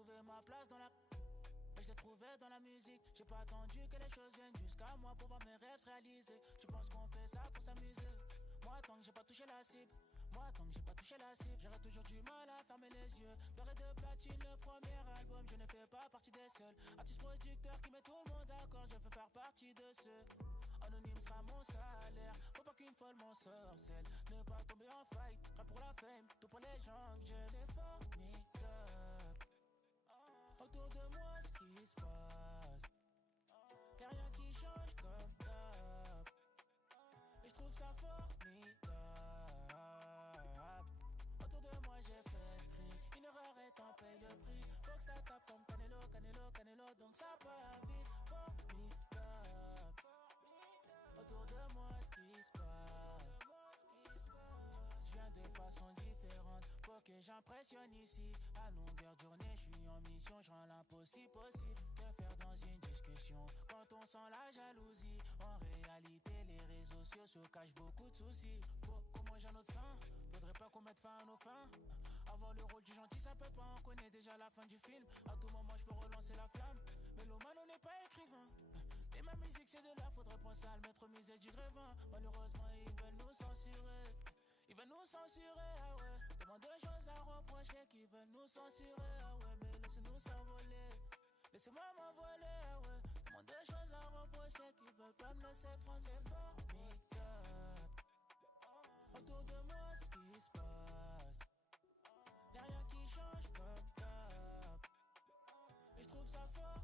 trouvé ma place dans la... Je l'ai trouvé dans la musique. J'ai pas attendu que les choses viennent jusqu'à moi pour voir mes rêves se réaliser. Tu penses qu'on fait ça pour s'amuser? Moi tant que j'ai pas touché la cible, j'aurais toujours du mal à fermer les yeux. D'or et de platine, le premier album, je ne fais pas partie des seuls. Artiste producteur qui met tout le monde d'accord, je veux faire partie de ceux. Anonyme sera mon salaire, faut pas qu'une folle m'en sorcelle. Ne pas tomber en fight, rap pour la fame, tout pour les gens que j'aime. C'est formidable. Autour de moi, ce qui se passe, y'a rien qui change comme d'hab. Et je trouve ça formidable. Autour de moi, j'ai fait le tri. Une erreur et t'en payes le prix. Faut que ça tape comme Canelo, Canelo, Canelo. Donc ça part vite, formidable. Autour de moi, ce qui se passe, je viens de façon différente. Faut que j'impressionne ici. À longueur de journée, je suis en mission. Je rends l'impossible possible. Que faire dans une discussion quand on sent la jalousie? En réalité, les réseaux sociaux cachent beaucoup de soucis. Faut qu'on mange à notre faim. Faudrait pas qu'on mette fin à nos fins. Avoir le rôle du gentil, ça peut pas. On connaît déjà la fin du film. À tout moment, je peux relancer la flamme. Mais l'homme, on n'est pas écrivain. Et ma musique c'est de là, faudrait penser à le mettre au musée du Grévin. Malheureusement ils veulent nous censurer. Ils veulent nous censurer, ah ouais. Tellement de choses à reprocher qu'ils veulent nous censurer, ah ouais. Mais laissez-nous s'envoler, laissez-moi m'envoler, ah ouais. Tellement de choses à reprocher qu'ils veulent pas me laisser prendre. C'est formidable. Autour de moi ce qui se passe, y'a rien qui change comme d'hab. Et je trouve ça formidable.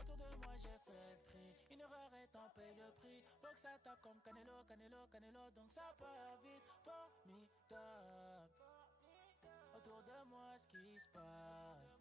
Autour de moi j'ai fait le tri. Une erreur et t'en payes le prix. Faut que ça tape comme Canelo, Canelo, Canelo. Donc ça part vite, formidable. Autour de moi ce qui se passe.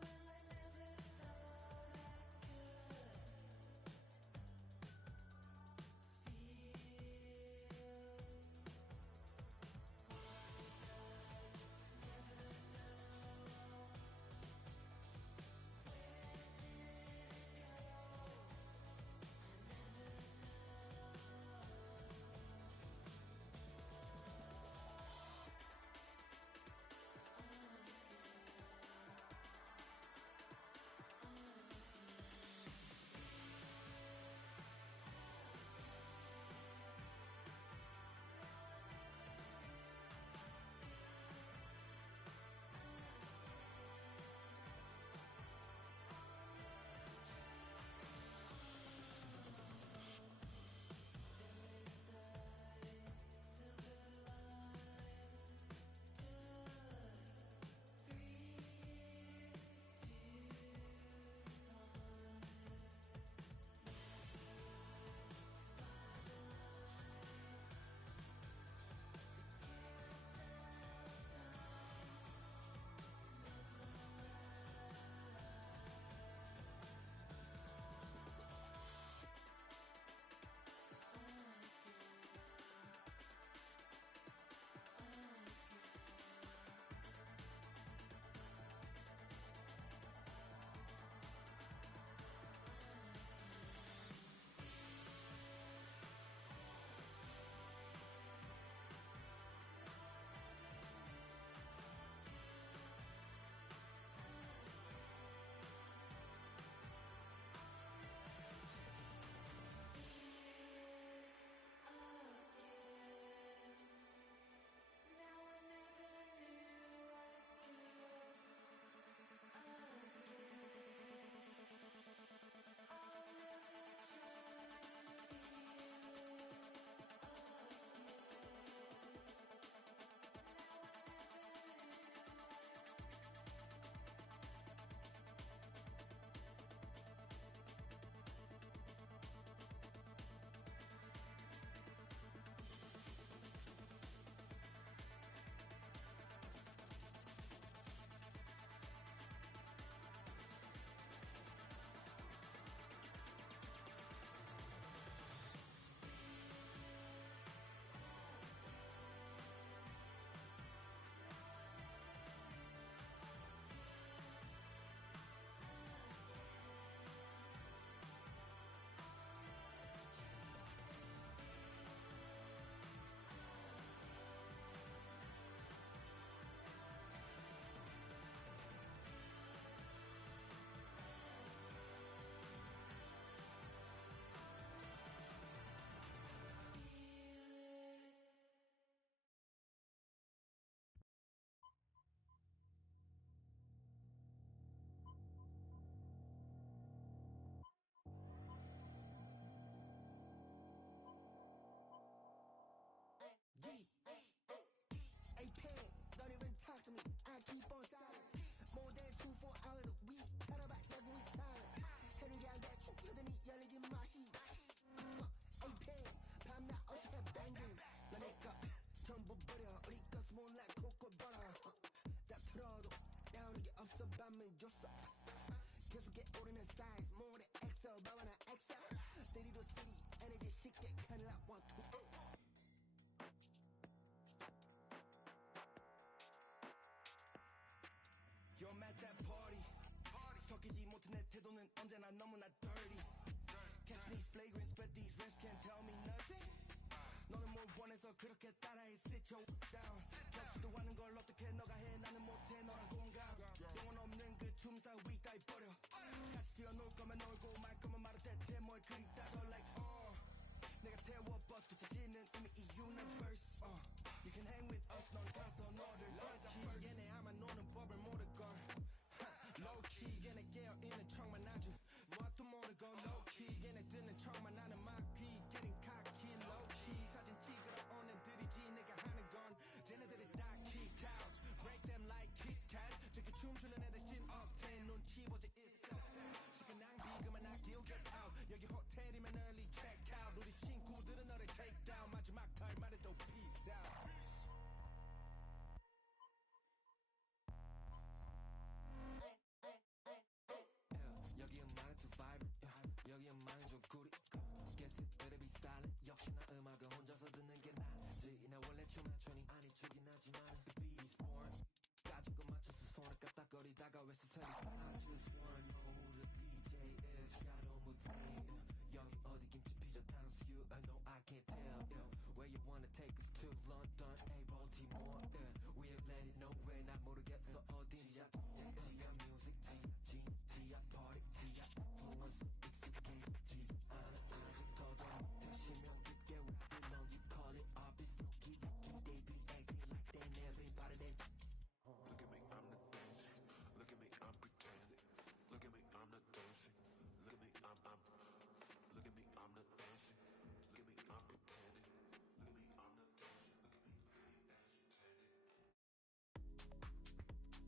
Will I never 땡김 나니까 전부 버려 우리 거 smooth like cocoa butter 다 틀어도 나오는 게 없어 밤을 줬어 계속해 오르는 size 모래 XL 봐봐나 XL City to city 에너지 쉽게 칸을 up 1, 2 You're at that party 섞이지 못해 내 태도는 언제나 너무나 dirty Catch these flagrant spread these rims can't tell me nothing 너는 뭘 원해서 그렇게 따라해 sit your down 같지도 않은 걸 어떻게 너가 해 나는 못해 너랑 공감 영혼 없는 그 춤사 위까지 버려 같이 뛰어놀 거면 놀고 말 거면 말할 때 뭘 그리 따져 like 내가 태워 버스 붙여지는 이미 이 universe You can hang with us 넌 가서 너를 touch 얘네 아마 노는 법을 모를걸 Low key 얘네 깨어있는 척만 하지 뭣도 모르고 low key 얘네 듣는 척만 하는 막귀 Getting cocky low key 사진 찍으러 오는 들이지 내가 하는 건 쟤네들이 다 kick out Break them like Kit Kat 저기 춤추는 애들 찐 octane 눈치 보지 있어 시간 낭비 그만 아끼고 get out 여기 호텔이면 early check out 우리 친구들은 너를 take down 마지막 할 말에도 peace out 여기 음악은 too vibrant 여기 음악은 좀 구리 Guess it better be silent 역시나 음악을 혼자서 듣는 게 낫지 나 원래 춤 맞춰니 아니 추긴 하지만 The beat is born 까짓거 맞춰서 손을 까딱거리다가 왜 스타일이 I just wanna know who the DJ is 야로 무대 여기 어디 김치 피자 탕수육 I know I can't tell Where you wanna take us to London, A Baltimore We have let it know 왜 난 모르겠어 어딘지야 지야 music 지야 party 지야 influence 익숙해지지 않아 아직 더더 못해 실명 깊게 rapping on you call it obvious Loki they be acting like they never everybody they Look at me, I'm the dancing. Look at me, I'm pretending. Look at me, I'm the dancing. Look at me, I'm Look at me, I'm the dancing. Look at me, I'm pretending. Look at me, I'm the dancing. Look at me, dancing, pretending.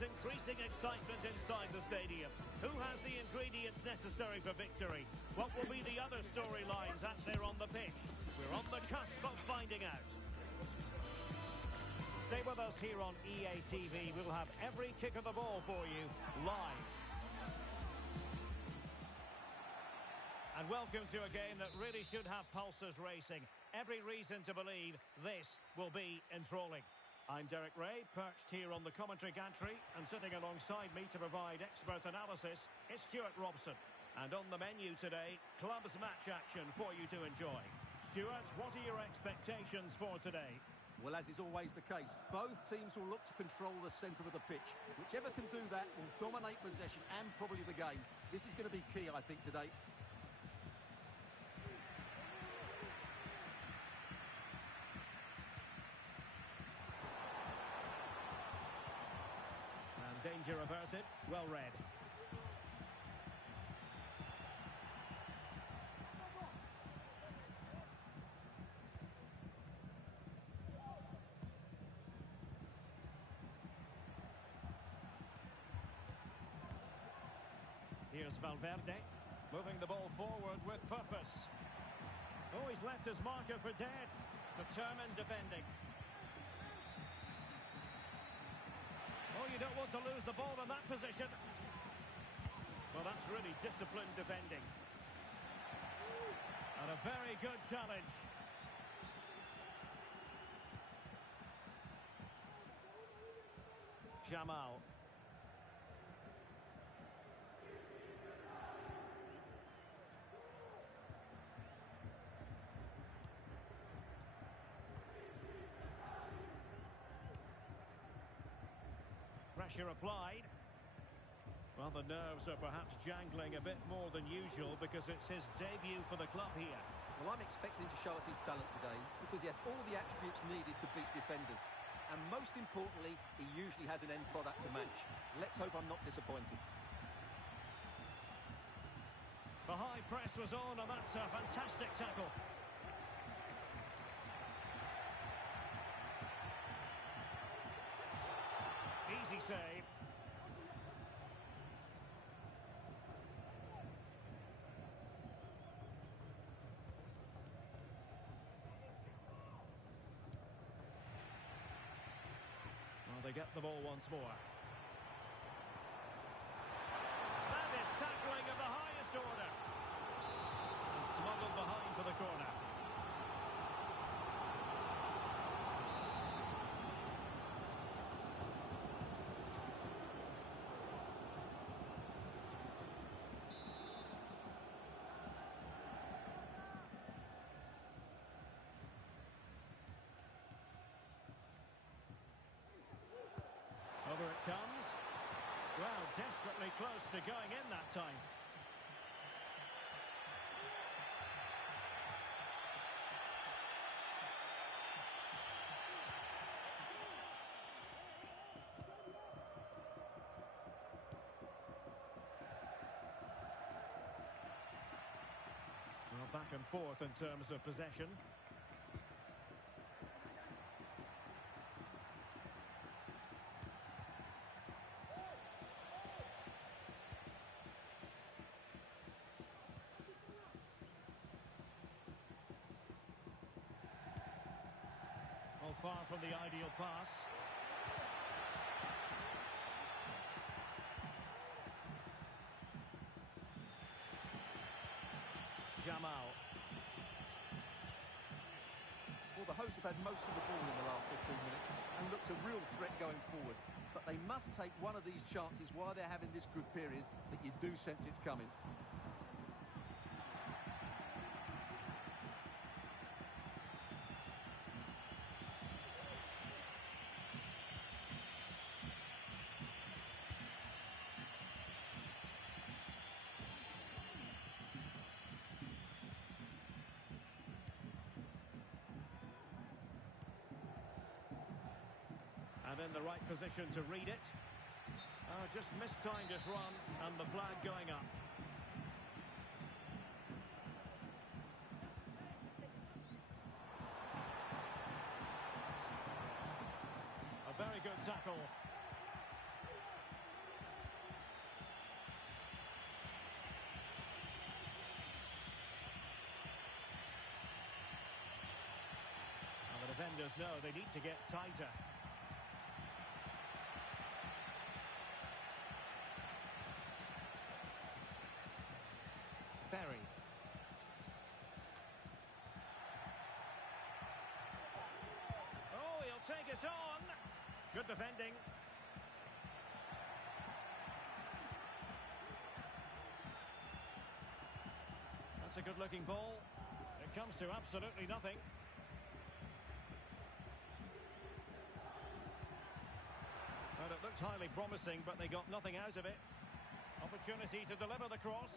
There's increasing excitement inside the stadium. Who has the ingredients necessary for victory? What will be the other storylines out there on the pitch? We're on the cusp of finding out. Stay with us here on EA TV. We'll have every kick of the ball for you live. And welcome to a game that really should have pulses racing. Every reason to believe this will be enthralling. I'm Derek Ray, perched here on the commentary gantry, and sitting alongside me to provide expert analysis is Stuart Robson. And on the menu today, clubs match action for you to enjoy. Stuart, what are your expectations for today? Well, as is always the case, both teams will look to control the centre of the pitch. Whichever can do that will dominate possession and probably the game. This is going to be key, I think, today. Danger averted. Well read. Here's Valverde. Moving the ball forward with purpose. Oh, he's left his marker for dead. Determined defending. Oh, you don't want to lose the ball in that position. Well, that's really disciplined defending. And a very good challenge. Jamal. Pressure applied. Well, the nerves are perhaps jangling a bit more than usual because it's his debut for the club here. Well, I'm expecting to show us his talent today because he has all the attributes needed to beat defenders. And most importantly, he usually has an end product to match. Let's hope I'm not disappointed. The high press was on, and that's a fantastic tackle. Easy save. Well, they get the ball once more. That is tackling of the highest order. And smuggled behind for the corner. Over it comes. Well, desperately close to going in that time. Well, back and forth in terms of possession. Far from the ideal pass. Jamal. Well, the hosts have had most of the ball in the last 15 minutes and looked a real threat going forward. But they must take one of these chances while they're having this good period that you do sense it's coming. And in the right position to read it. Just mistimed his run and the flag going up. A very good tackle. defenders know they need to get tighter. Ferry. Oh, he'll take it on. Good defending. That's a good-looking ball. It comes to absolutely nothing. Well, it looked highly promising, but they got nothing out of it. Opportunity to deliver the cross.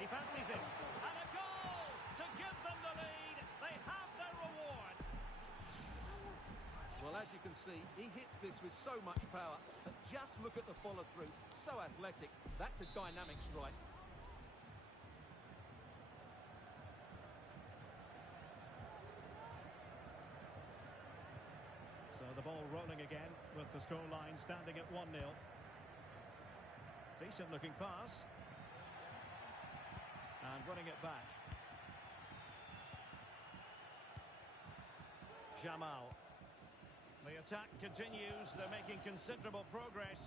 He fancies it. And a goal to give them the lead. They have their reward. Well, as you can see, he hits this with so much power. But just look at the follow-through. So athletic. That's a dynamic strike. So the ball rolling again with the scoreline standing at 1-0. Decent looking pass. And running it back. Jamal. The attack continues. They're making considerable progress.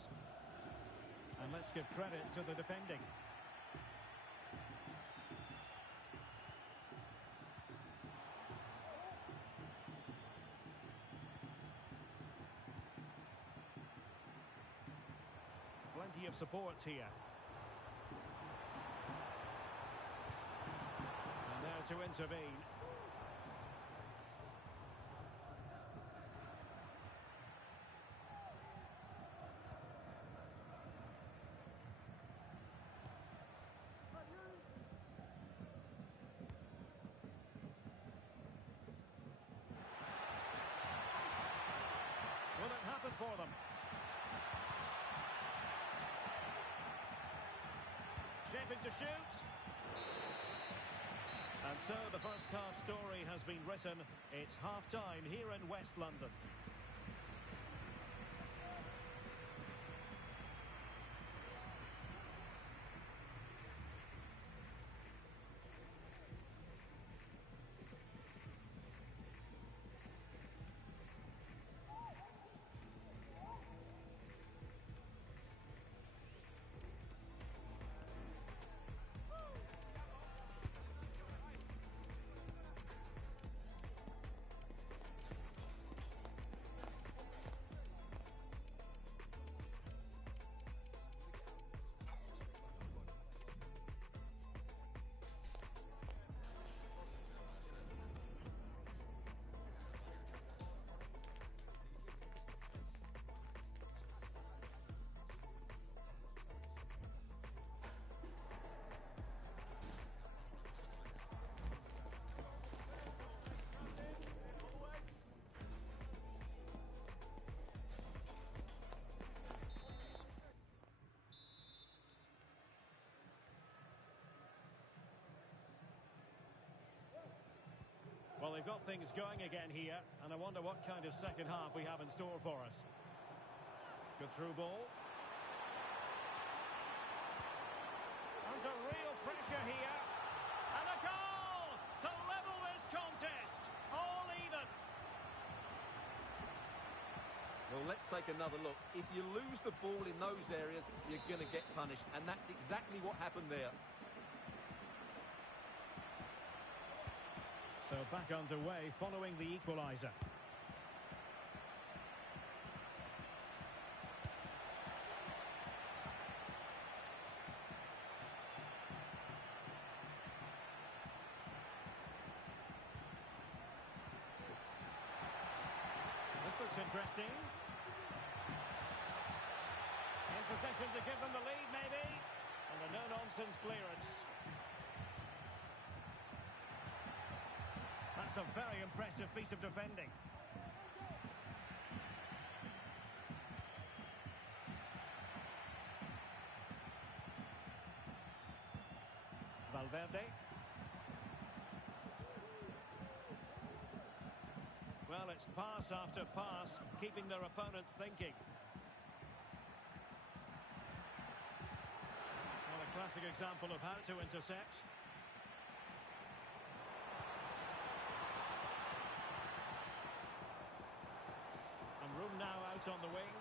And let's give credit to the defending. Plenty of support here. And there to intervene. Will it happen for them? Shaping to shoot. And so the first half story has been written. It's half-time here in West London. Well, they've got things going again here, and I wonder what kind of second half we have in store for us. Good through ball. Under real pressure here. And a goal to level this contest. All even. Well, let's take another look. If you lose the ball in those areas, you're going to get punished. And that's exactly what happened there. So back underway following the equaliser. This looks interesting. In possession to give them the lead, maybe. And a no-nonsense clearance. That's a very impressive piece of defending. Valverde. Well, it's pass after pass, keeping their opponents thinking. Well, a classic example of how to intercept. And room now out on the wing.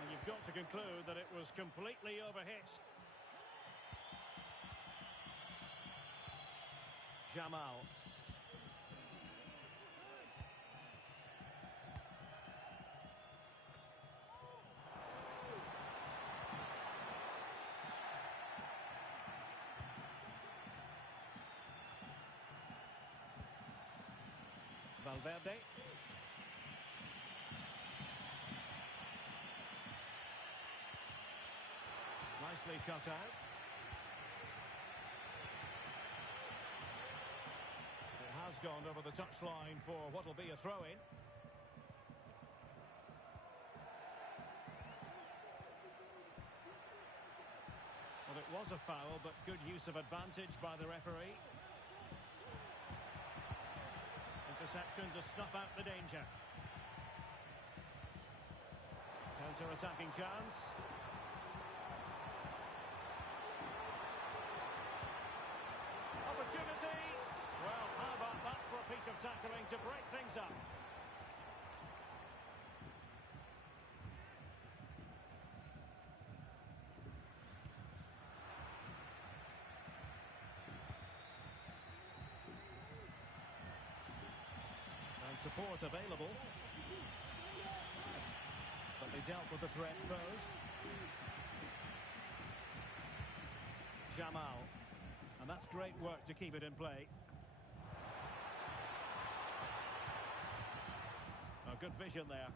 And you've got to conclude that it was completely overhit. Jamal. Valverde. Nicely cut out. It has gone over the touchline for what will be a throw-in. Well, it was a foul, but good use of advantage by the referee. Interception to snuff out the danger. Counter-attacking chance. Opportunity. Well, how about that for a piece of tackling to break things up? And support available. But they dealt with the threat posed. Jamal. And that's great work to keep it in play. Oh, good vision there.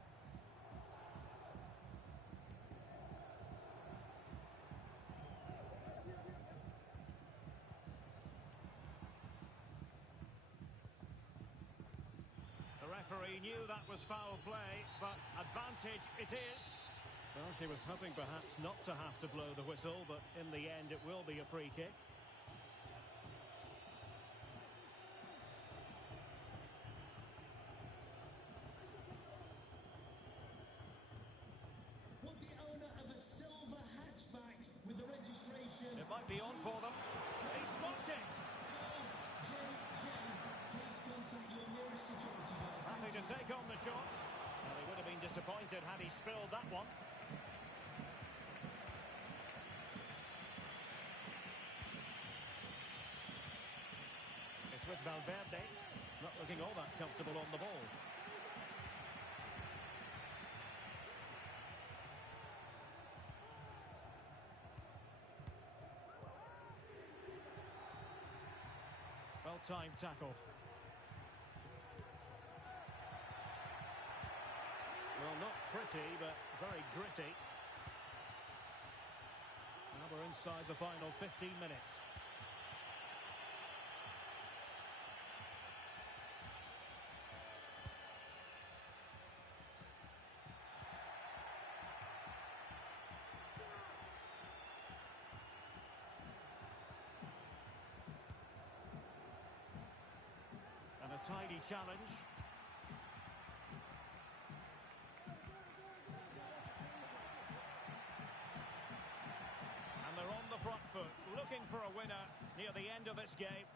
The referee knew that was foul play, but advantage it is. Well, she was hoping perhaps not to have to blow the whistle, but in the end it will be a free kick. It might be on for them. He's blocked it. Happy to take on the shot. Well, he would have been disappointed had he spilled that one. It's with Valverde. Not looking all that comfortable on the ball. Well-timed tackle. Well, not pretty, but very gritty. Now we're inside the final 15 minutes. And a tidy challenge. And they're on the front foot, looking for a winner near the end of this game.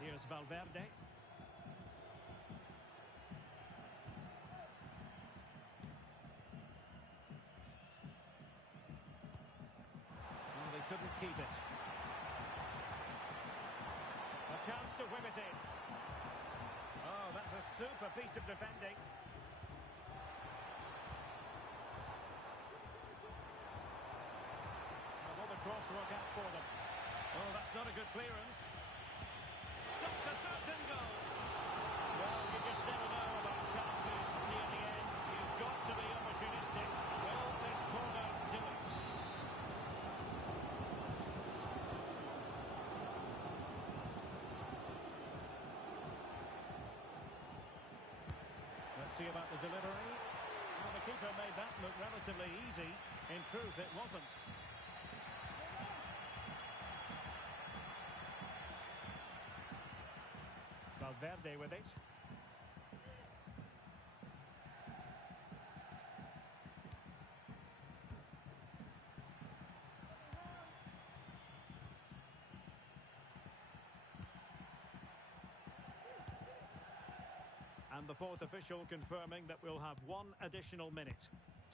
Here's Valverde. Well, they couldn't keep it. A chance to whip it in. Oh, that's a super piece of defending. Will the cross work out for them? Oh, that's not a good clearance. Stopped a certain goal. Well, you just never know about chances near the end. You've got to be opportunistic. Will this corner do it? The delivery. Well, the keeper made that look relatively easy. In truth, it wasn't. Valverde with it. And the fourth official confirming that we'll have one additional minute.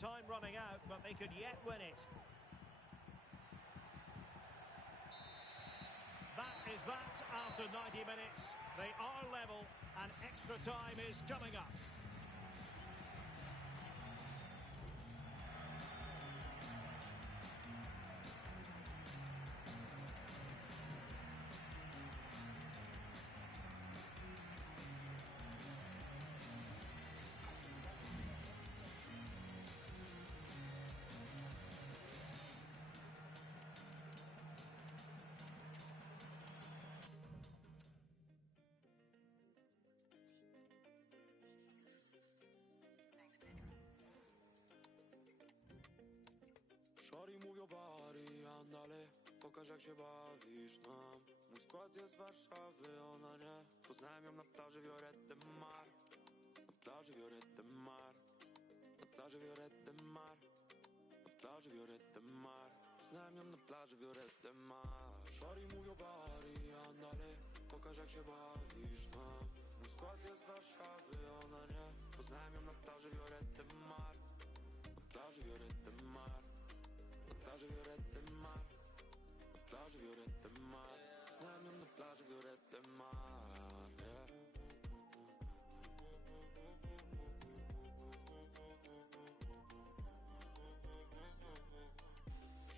Time running out, but they could yet win it. That is that after 90 minutes. They are level and extra time is coming up. Shorty, move your body, andale, pokaż jak się bawisz nam. Mój skład jest z Warszawy, ona nie. Poznałem ją na plaży Violette Mar. Na plaży Violette Mar. Na plaży Violette Mar. Na plaży Violette Mar. Poznałem ją na plaży Violette Mar. Shorty, move your body, andale, pokaż jak się bawisz nam. Mój skład jest z Warszawy, ona nie. Poznałem ją na plaży Violette Mar. Na plaży Violette Mar. Na plaży Violette Mar. Na plaży Violette Mar. Znam ją na plaży Violette Mar, yeah.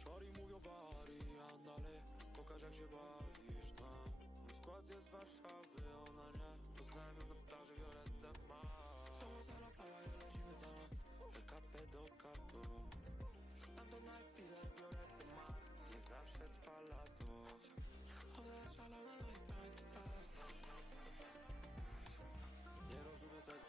Shorty, move your body, andale, pokaż jak się bawisz nam. Mój skład jest z Warszawy, ona nie. Poznałem ją na plaży Violette Mar. Vamos a la playa y lecimy tam. Del Cape do Capo. Stando na Ibiza i Violette Mar. Niech zawsze trwa lato. Chodzę szalona, no i tańczy pasta. Nie rozumiem tego.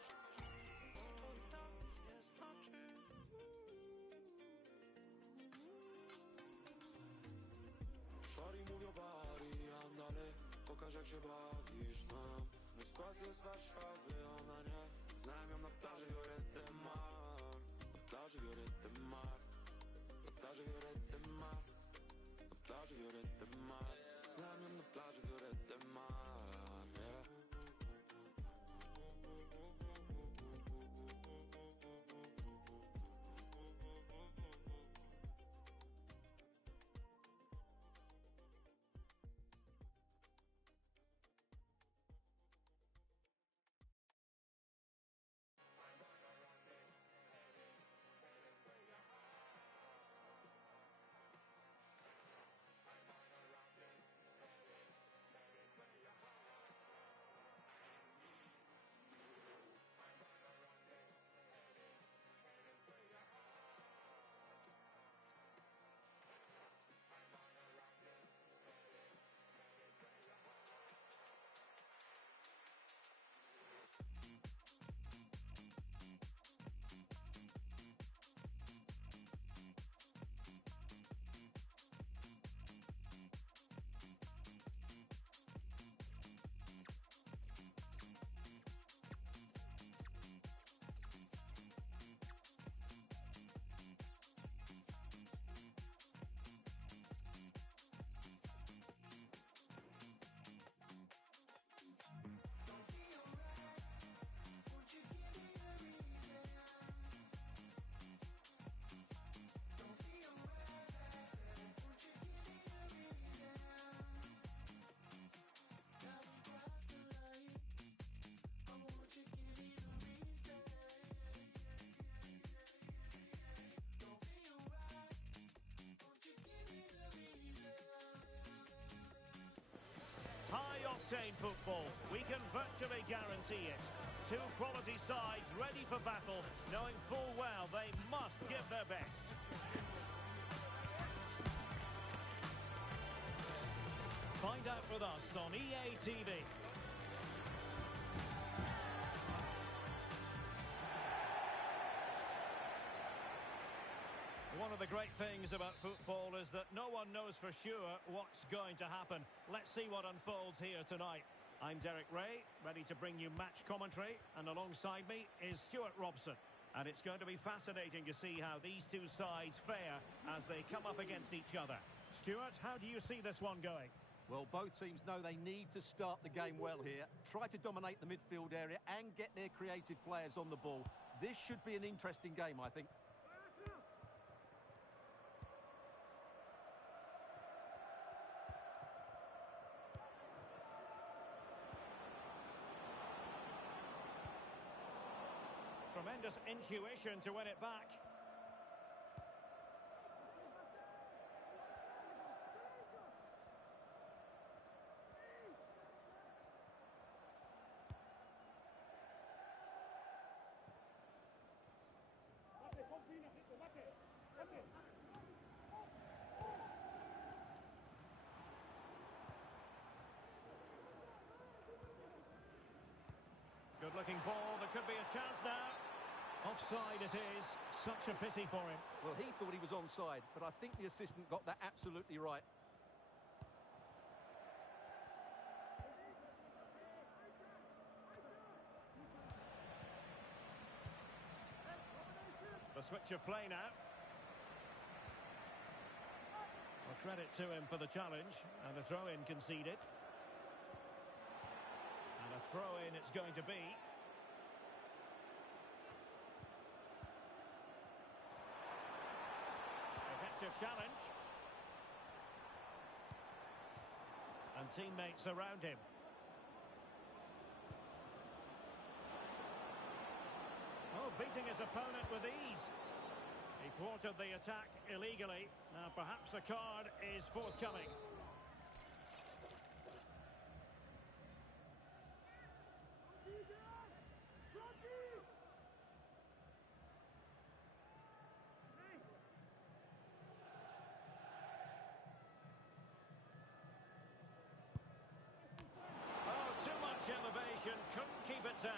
Shorty, move your body, andale, pokaż jak się bawisz nam. Mój skład jest z Warszawy, ona nie. Znam ją na plaży Violette Mar. Na plaży Violette Mar. Na plaży Violette Mar. Na plaży Violette Mar. Znam ją na plaży Violette Mar, yeah. High-octane football, we can virtually guarantee it. Two quality sides ready for battle, knowing full well they must give their best. Find out with us on EA TV. One of the great things about football is that no one knows for sure what's going to happen. Let's see what unfolds here tonight. I'm Derek Ray, ready to bring you match commentary, and alongside me is Stuart Robson. And it's going to be fascinating to see how these two sides fare as they come up against each other. Stuart, how do you see this one going? Well, both teams know they need to start the game well here. Try to dominate the midfield area and get their creative players on the ball. This should be an interesting game, I think. Tremendous intuition to win it back. Good looking ball, there could be a chance now. Offside it is, such a pity for him. Well, he thought he was onside, but I think the assistant got that absolutely right. The switch of play now. Well, credit to him for the challenge, and a throw-in conceded. And a throw-in it's going to be. Effective challenge. And teammates around him. Oh, beating his opponent with ease. He thwarted the attack illegally. Now perhaps a card is forthcoming. Oh, too much elevation. Couldn't keep it down.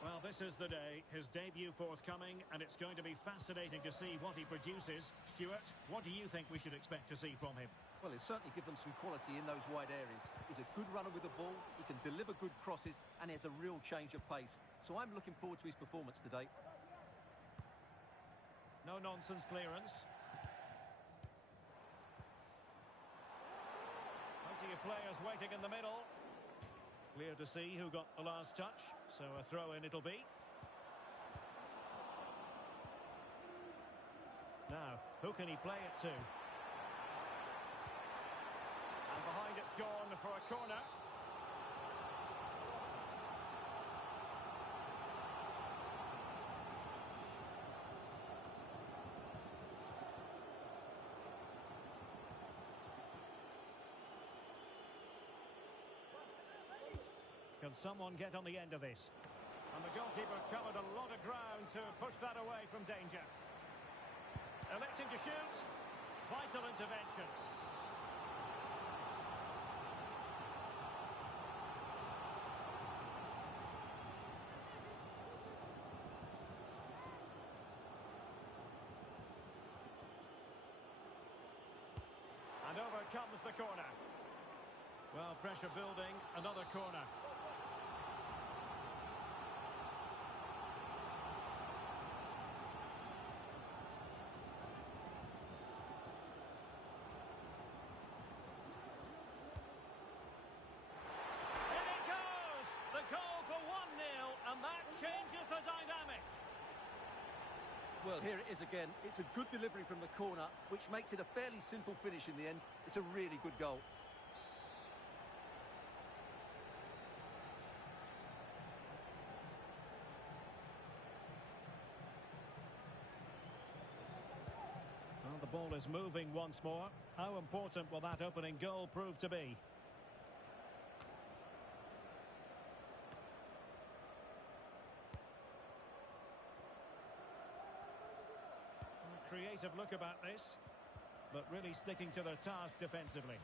Well, this is the day, his debut forthcoming, and it's going to be fascinating to see what he produces. Stuart, what do you think we should expect to see from him? Well, he'll certainly give them some quality in those wide areas. He's a good runner with the ball, he can deliver good crosses, and he has a real change of pace. So I'm looking forward to his performance today. No-nonsense clearance. Plenty of players waiting in the middle. Clear to see who got the last touch, so a throw-in it'll be. Now, who can he play it to? And behind it's gone for a corner. Can someone get on the end of this? And the goalkeeper covered a lot of ground to push that away from danger. Electing to shoot. Vital intervention. And over comes the corner. Well, pressure building, another corner. Changes the dynamic. Well, here it is again. It's a good delivery from the corner, which makes it a fairly simple finish in the end. It's a really good goal. Well, the ball is moving once more. How important will that opening goal prove to be? creative look about this, but really sticking to their task defensively.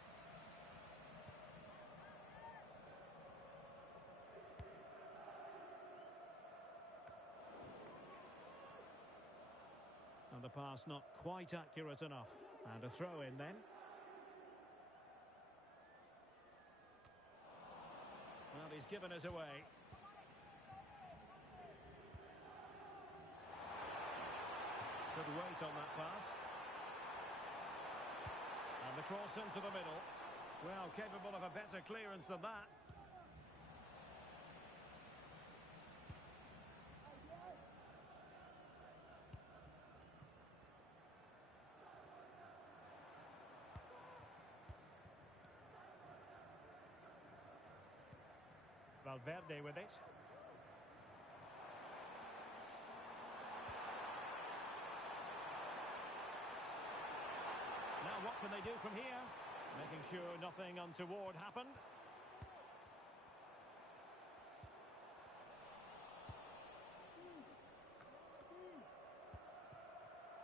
And the pass not quite accurate enough. And a throw in then. Well, he's given us away. Good weight on that pass. And the cross into the middle. Well, capable of a better clearance than that. Valverde with it. Now what can they do from here? Making sure nothing untoward happened.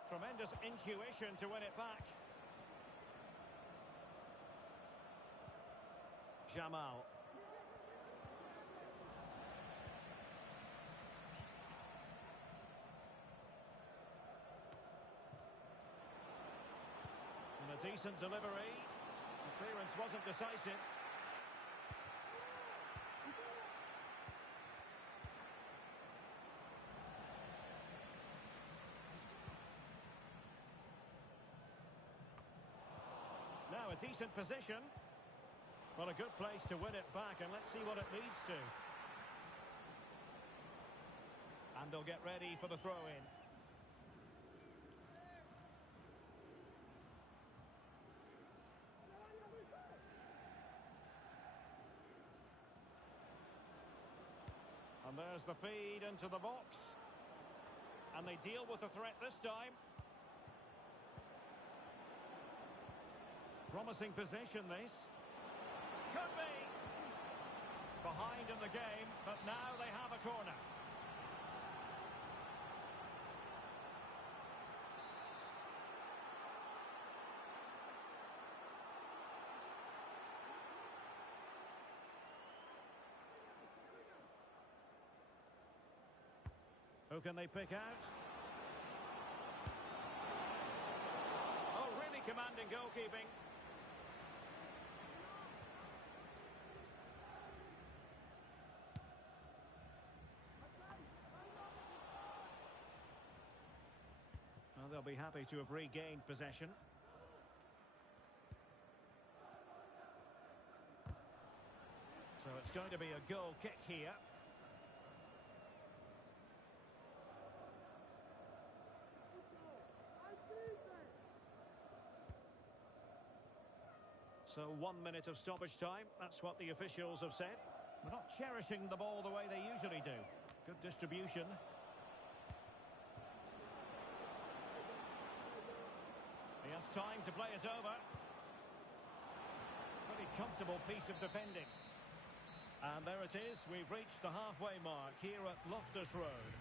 Tremendous intuition to win it back. Jamal. And a decent delivery. The clearance wasn't decisive. Now a decent position. Well, a good place to win it back, and let's see what it leads to. And they'll get ready for the throw-in. And there's the feed into the box. And they deal with the threat this time. Promising position, this. Could be. Behind in the game, but now they have a corner. Who can they pick out? Oh, really commanding goalkeeping. Well, they'll be happy to have regained possession. So it's going to be a goal kick here. So 1 minute of stoppage time, that's what the officials have said. We're not cherishing the ball the way they usually do. Good distribution. He has time to play it over. Pretty comfortable piece of defending. And there it is, we've reached the halfway mark here at Loftus Road.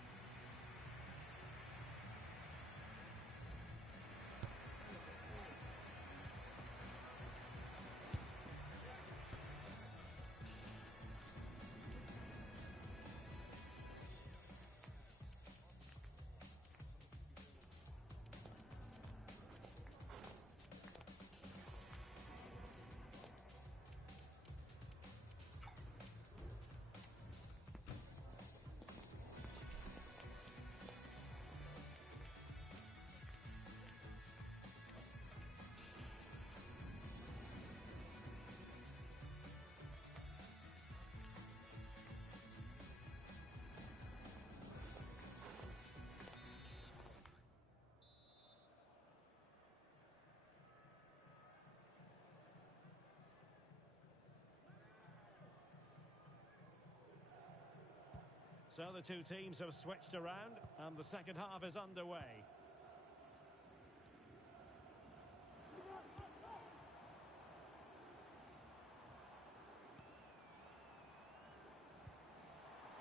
So the two teams have switched around and the second half is underway.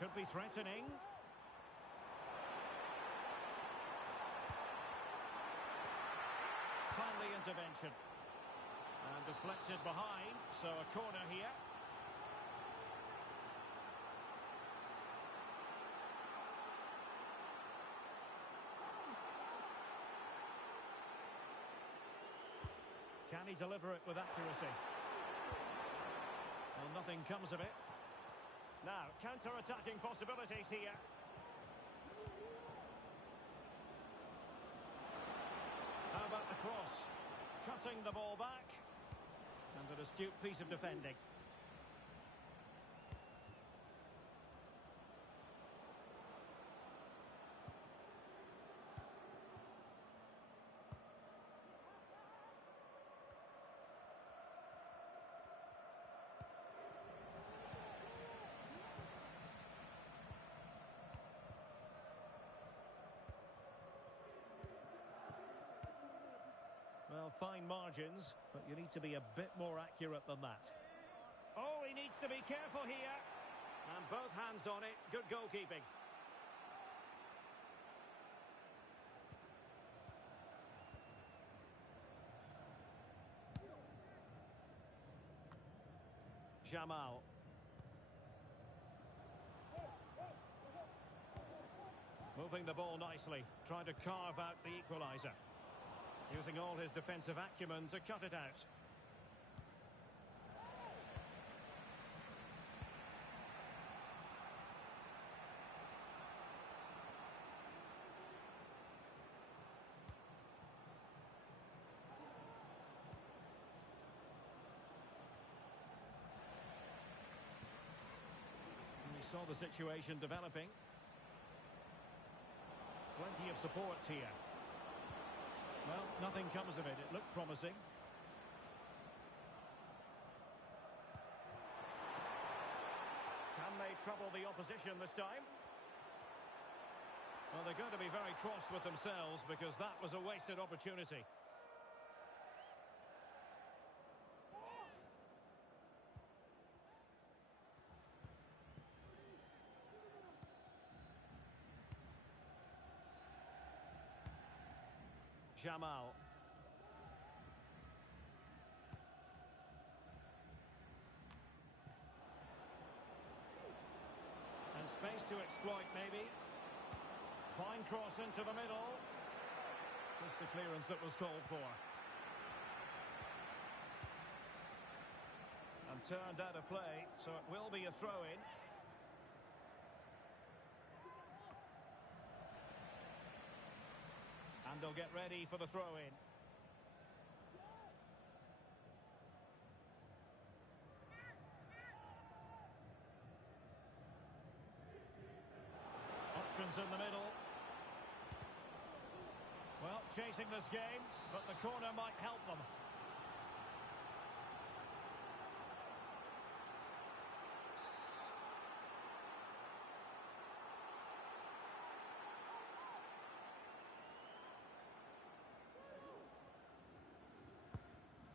Could be threatening. intervention. And deflected behind, so a corner here. Can he deliver it with accuracy? Well, nothing comes of it. Now, counter-attacking possibilities here. How about the cross? Cutting the ball back. And an astute piece of defending. Well, fine margins, but you need to be a bit more accurate than that. Oh, he needs to be careful here. And both hands on it. Good goalkeeping. Jamal. Moving the ball nicely, trying to carve out the equaliser. Using all his defensive acumen to cut it out. We saw the situation developing. Plenty of support here. Well, nothing comes of it. It looked promising. Can they trouble the opposition this time? Well, they're going to be very cross with themselves because that was a wasted opportunity. Jamal. And space to exploit, maybe. Fine cross into the middle. Just the clearance that was called for. And turned out of play, so it will be a throw-in. And they'll get ready for the throw-in. Options in the middle. Well, chasing this game, but the corner might help them.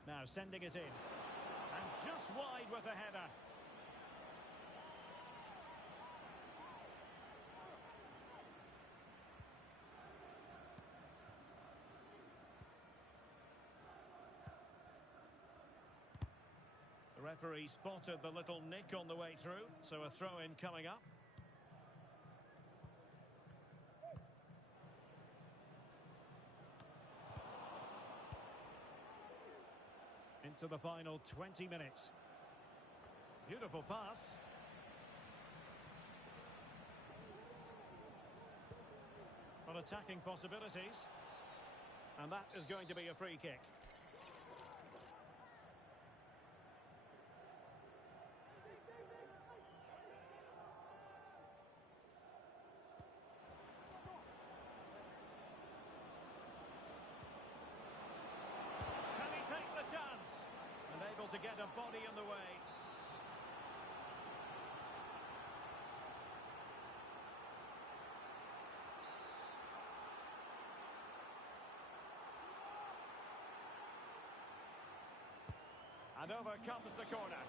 Now sending it in. And just wide with the header. The referee spotted the little nick on the way through, so a throw-in coming up. Into the final 20 minutes. Beautiful pass. Well, attacking possibilities. And that is going to be a free kick. To get a body in the way. And over comes the corner.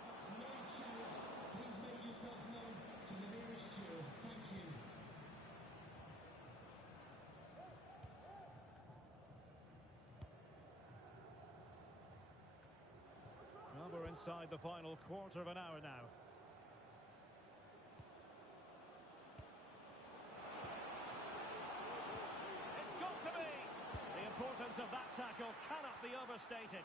Please make yourself known to the nearest two. Thank you. inside the final quarter of an hour now. It's got to be! The importance of that tackle cannot be overstated.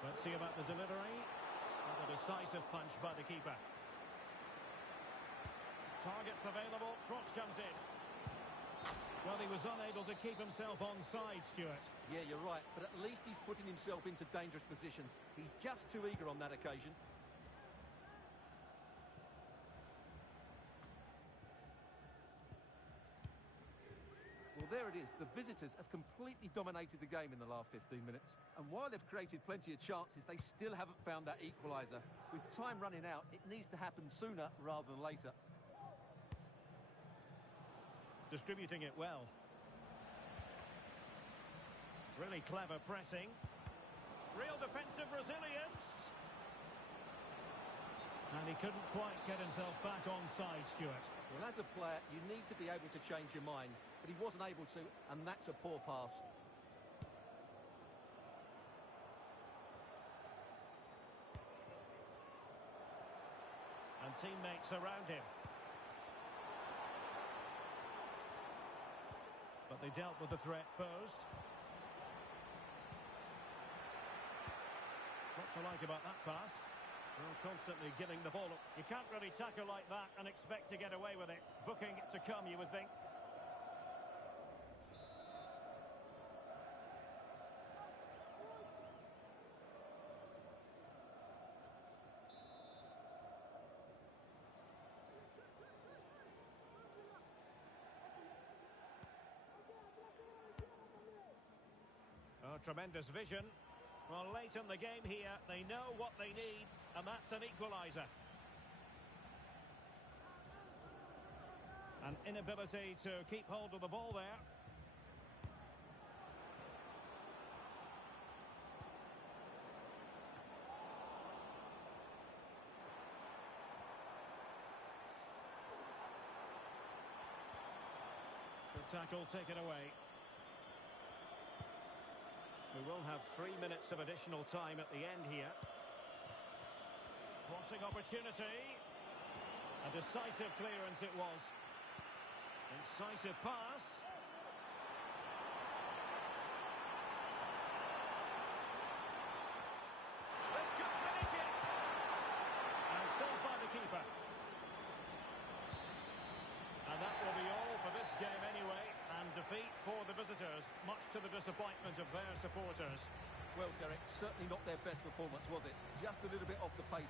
Let's see about the delivery. And a decisive punch by the keeper. Targets available, cross comes in. Well, he was unable to keep himself onside, Stuart. Yeah, you're right, but at least he's putting himself into dangerous positions. He's just too eager on that occasion. Well, there it is. The visitors have completely dominated the game in the last 15 minutes. And while they've created plenty of chances, they still haven't found that equaliser. With time running out, it needs to happen sooner rather than later. Distributing it well. Really clever pressing. Real defensive resilience. And he couldn't quite get himself back onside, Stuart. Well, as a player, you need to be able to change your mind. But he wasn't able to, and that's a poor pass. And teammates around him. But they dealt with the threat posed. What to like about that pass? Well, constantly giving the ball. You can't really tackle like that and expect to get away with it. Booking to come, you would think. Oh, tremendous vision. Well, late in the game here, they know what they need, and that's an equaliser. An inability to keep hold of the ball there. Good tackle taken away. We will have 3 minutes of additional time at the end here. Crossing opportunity. A decisive clearance it was. Incisive pass. This could finish it. And saved by the keeper. And that will be all for this game anyway. And defeat for the visitors, much to the disappointment of their supporters. Well, Derek, certainly not their best performance, was it? Just a little bit off the pace.